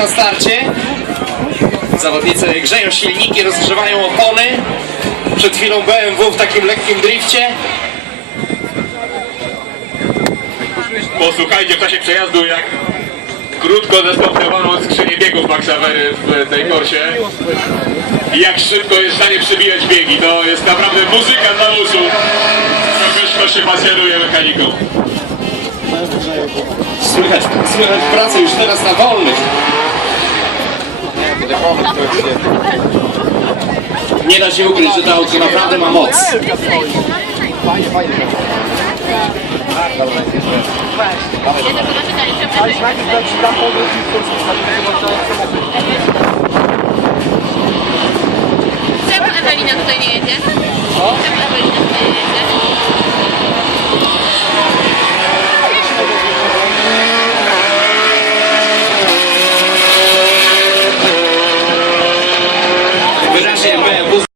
na starcie. Zawodnicy grzeją silniki, rozgrzewają opony. Przed chwilą BMW w takim lekkim drifcie. Posłuchajcie w czasie przejazdu, jak krótko zastopnowano skrzynię biegów Maxa Wery w tej korsie i jak szybko jest w stanie przybijać biegi. To jest naprawdę muzyka dla uszu. Kto się pasjonuje mechaniką. Słychać, słychać pracę już teraz na wolnych. Nie da się ukryć, że to auto naprawdę ma moc. Czemu Ewelina tutaj nie jedzie? Czemu Ewelina Wyraźnie BMW